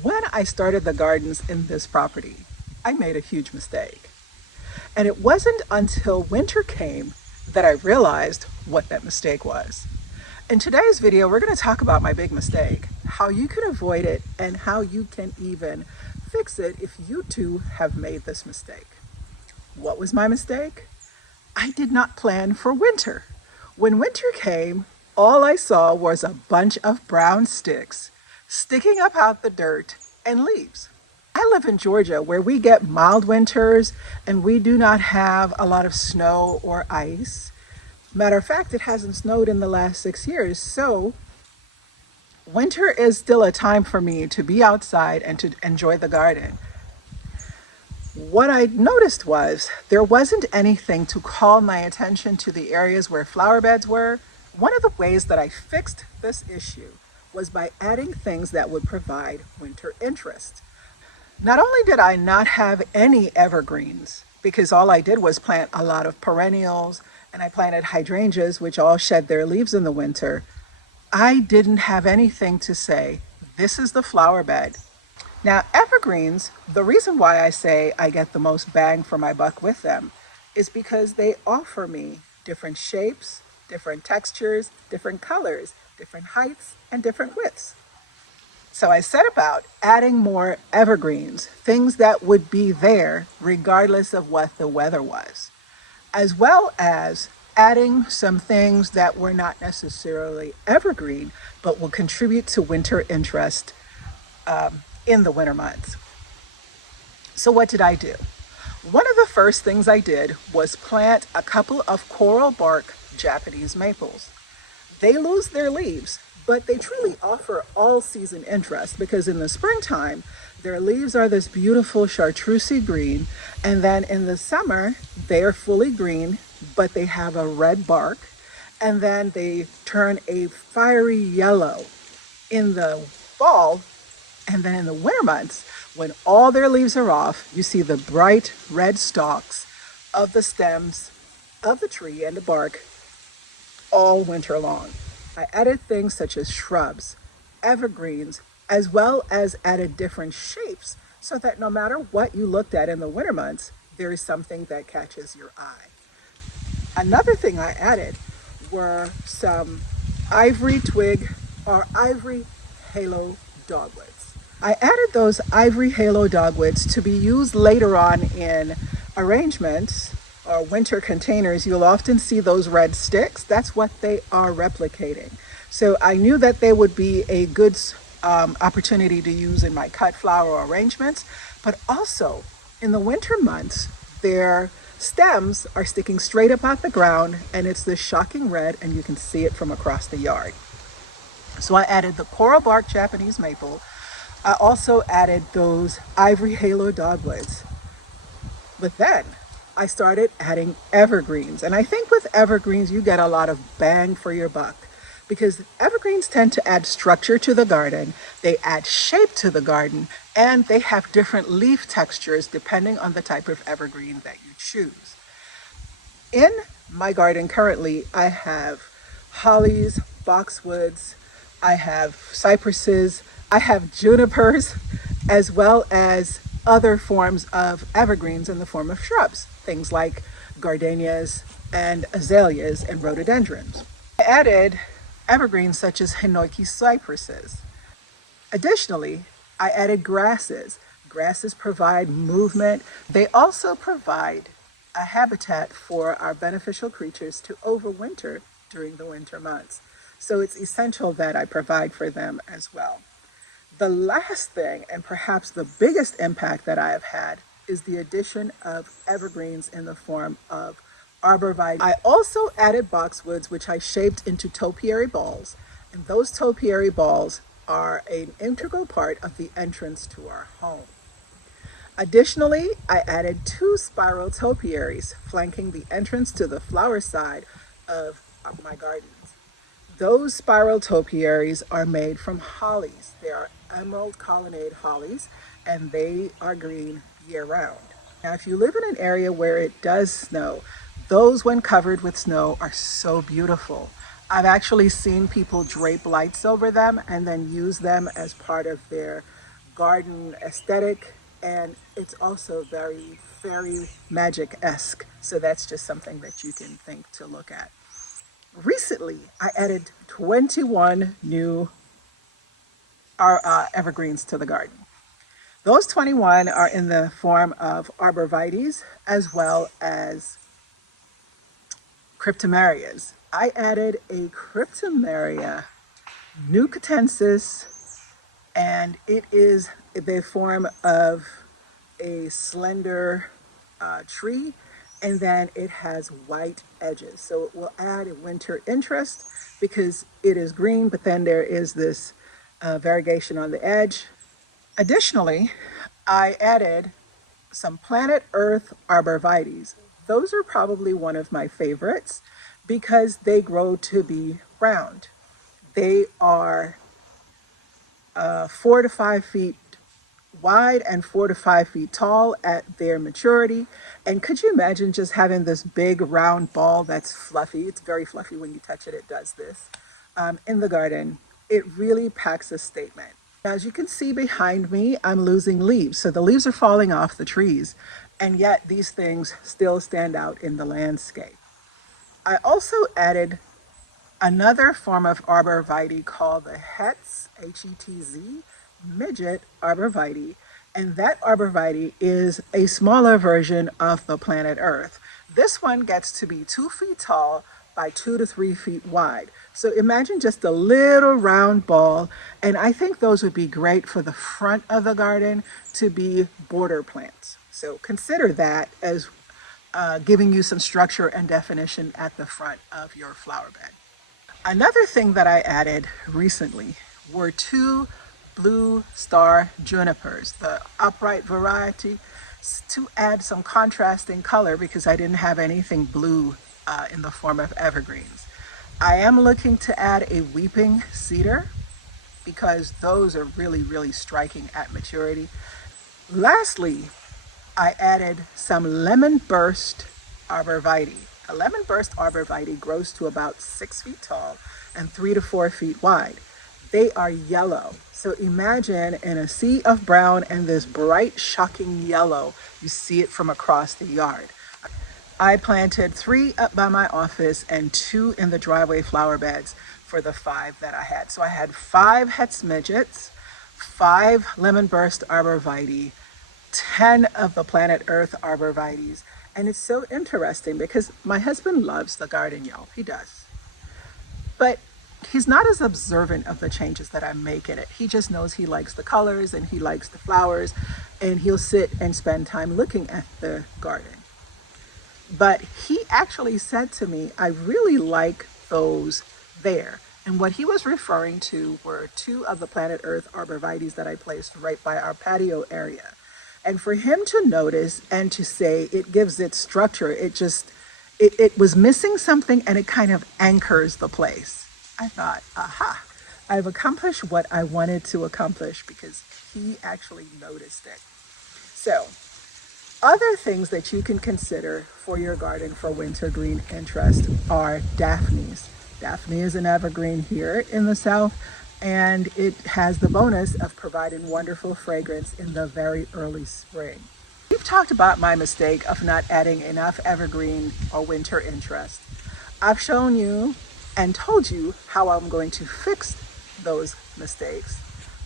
When I started the gardens in this property, I made a huge mistake. And it wasn't until winter came that I realized what that mistake was. In today's video, we're going to talk about my big mistake, how you can avoid it, and how you can even fix it if you too have made this mistake. What was my mistake? I did not plan for winter. When winter came, all I saw was a bunch of brown sticks sticking up out the dirt and leaves. I live in Georgia where we get mild winters and we do not have a lot of snow or ice. Matter of fact, it hasn't snowed in the last 6 years. So winter is still a time for me to be outside and to enjoy the garden. What I noticed was there wasn't anything to call my attention to the areas where flower beds were. One of the ways that I fixed this issue was by adding things that would provide winter interest. Not only did I not have any evergreens, because all I did was plant a lot of perennials and I planted hydrangeas, which all shed their leaves in the winter, I didn't have anything to say, this is the flower bed. Now, evergreens, the reason why I say I get the most bang for my buck with them is because they offer me different shapes, different textures, different colors, different heights, and different widths. So I set about adding more evergreens, things that would be there regardless of what the weather was, as well as adding some things that were not necessarily evergreen, but will contribute to winter interest in the winter months. So what did I do? One of the first things I did was plant a couple of coral bark Japanese maples. They lose their leaves, but they truly offer all season interest because in the springtime, their leaves are this beautiful chartreusey green. And then in the summer, they are fully green, but they have a red bark. And then they turn a fiery yellow in the fall. And then in the winter months, when all their leaves are off, you see the bright red stalks of the stems of the tree and the bark all winter long. I added things such as shrubs, evergreens, as well as added different shapes so that no matter what you looked at in the winter months, there is something that catches your eye. Another thing I added were some ivory twig or ivory halo dogwoods. I added those ivory halo dogwoods to be used later on in arrangements or winter containers. You'll often see those red sticks. That's what they are replicating. So I knew that they would be a good opportunity to use in my cut flower arrangements, but also in the winter months, their stems are sticking straight up out the ground and it's this shocking red and you can see it from across the yard. So I added the coral bark Japanese maple. I also added those ivory halo dogwoods. But then I started adding evergreens. And I think with evergreens, you get a lot of bang for your buck because evergreens tend to add structure to the garden. They add shape to the garden and they have different leaf textures depending on the type of evergreen that you choose. In my garden currently, I have hollies, boxwoods, I have cypresses, I have junipers, as well as other forms of evergreens in the form of shrubs, things like gardenias and azaleas and rhododendrons. I added evergreens such as hinoki cypresses. Additionally, I added grasses. Grasses provide movement. They also provide a habitat for our beneficial creatures to overwinter during the winter months. So it's essential that I provide for them as well. The last thing, and perhaps the biggest impact that I have had, is the addition of evergreens in the form of arborvitae. I also added boxwoods, which I shaped into topiary balls, and those topiary balls are an integral part of the entrance to our home. Additionally, I added 2 spiral topiaries flanking the entrance to the flower side of my gardens. Those spiral topiaries are made from hollies. They are emerald colonnade hollies, and they are green year-round. Now, if you live in an area where it does snow, those when covered with snow are so beautiful. I've actually seen people drape lights over them and then use them as part of their garden aesthetic, and it's also very fairy magic-esque. So that's just something that you can think to look at. Recently, I added 21 new evergreens to the garden. Those 21 are in the form of arborvitaes as well as cryptomerias. I added a cryptomeria nucatensis, and it is the form of a slender tree, and then it has white edges. So it will add a winter interest because it is green, but then there is this variegation on the edge. Additionally, I added some planet Earth arborvitaes. Those are probably one of my favorites because they grow to be round. They are 4 to 5 feet wide and 4 to 5 feet tall at their maturity. And could you imagine just having this big round ball that's fluffy? It's very fluffy when you touch it, it does this. In the garden, it really packs a statement. As you can see behind me, I'm losing leaves. So the leaves are falling off the trees, and yet these things still stand out in the landscape. I also added another form of arborvitae called the Hetz, H-E-T-Z, midget arborvitae, and that arborvitae is a smaller version of the planet Earth. This one gets to be 2 feet tall by 2 to 3 feet wide. So imagine just a little round ball, and I think those would be great for the front of the garden to be border plants. So consider that as giving you some structure and definition at the front of your flower bed. Another thing that I added recently were 2 blue star junipers, the upright variety, to add some contrasting color because I didn't have anything blue in the form of evergreens. I am looking to add a weeping cedar because those are really, really striking at maturity. Lastly, I added some lemon burst arborvitae. A lemon burst arborvitae grows to about 6 feet tall and 3 to 4 feet wide. They are yellow. So imagine in a sea of brown and this bright, shocking yellow, you see it from across the yard. I planted 3 up by my office and 2 in the driveway flower beds for the 5 that I had. So I had 5 Hetz midgets, 5 lemon burst arborvitae, 10 of the planet Earth arborvitaes. And it's so interesting because my husband loves the garden, y'all. He does. But he's not as observant of the changes that I make in it. He just knows he likes the colors and he likes the flowers, and he'll sit and spend time looking at the garden. But he actually said to me, I really like those there. And what he was referring to were 2 of the planet Earth arborvitaes that I placed right by our patio area. And for him to notice and to say it gives it structure, it was missing something, and it kind of anchors the place. I thought, aha, I've accomplished what I wanted to accomplish because he actually noticed it. So other things that you can consider for your garden for wintergreen interest are daphnes. Daphne is an evergreen here in the South, and it has the bonus of providing wonderful fragrance in the very early spring. We've talked about my mistake of not adding enough evergreen or winter interest. I've shown you and told you how I'm going to fix those mistakes,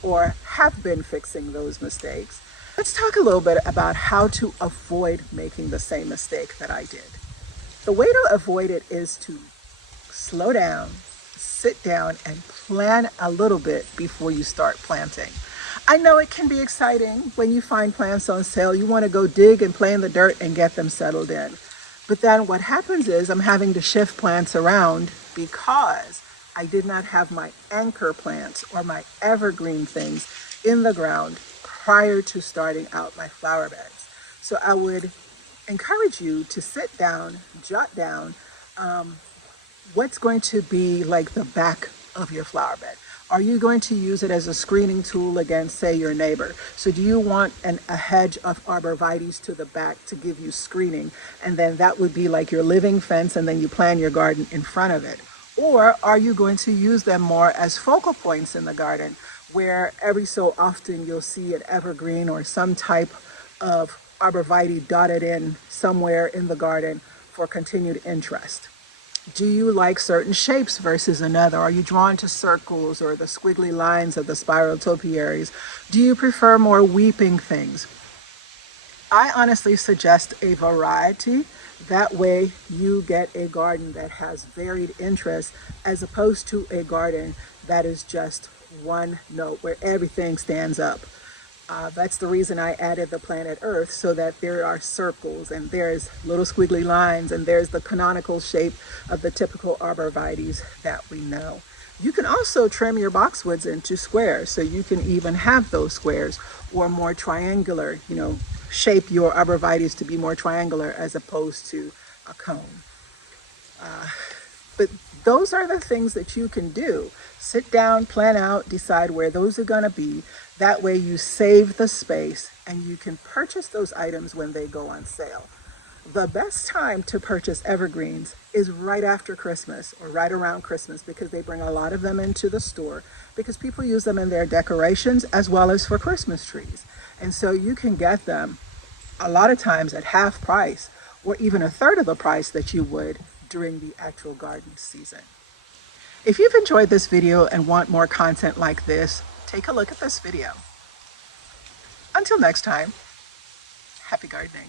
or have been fixing those mistakes. Let's talk a little bit about how to avoid making the same mistake that I did. The way to avoid it is to slow down, sit down, and plan a little bit before you start planting. I know it can be exciting when you find plants on sale. You want to go dig and play in the dirt and get them settled in. But then what happens is I'm having to shift plants around because I did not have my anchor plants or my evergreen things in the ground prior to starting out my flower beds. So I would encourage you to sit down, jot down what's going to be like the back of your flower bed. Are you going to use it as a screening tool against, say, your neighbor? So do you want a hedge of arborvitaes to the back to give you screening? And then that would be like your living fence, and then you plan your garden in front of it. Or are you going to use them more as focal points in the garden where every so often you'll see an evergreen or some type of arborvitae dotted in somewhere in the garden for continued interest. Do you like certain shapes versus another? Are you drawn to circles or the squiggly lines of the spiral topiaries? Do you prefer more weeping things? I honestly suggest a variety. That way you get a garden that has varied interests as opposed to a garden that is just one note where everything stands up. That's the reason I added the planet Earth, so that there are circles and there's little squiggly lines and there's the canonical shape of the typical arborvitaes that we know. You can also trim your boxwoods into squares, so you can even have those squares or more triangular, shape your arborvitaes to be more triangular as opposed to a cone. But those are the things that you can do. Sit down, plan out, decide where those are going to be. That way you save the space and you can purchase those items when they go on sale. The best time to purchase evergreens is right after Christmas or right around Christmas, because they bring a lot of them into the store because people use them in their decorations as well as for Christmas trees. And so you can get them a lot of times at half price or even a third of the price that you would during the actual garden season. If you've enjoyed this video and want more content like this, take a look at this video. Until next time, happy gardening.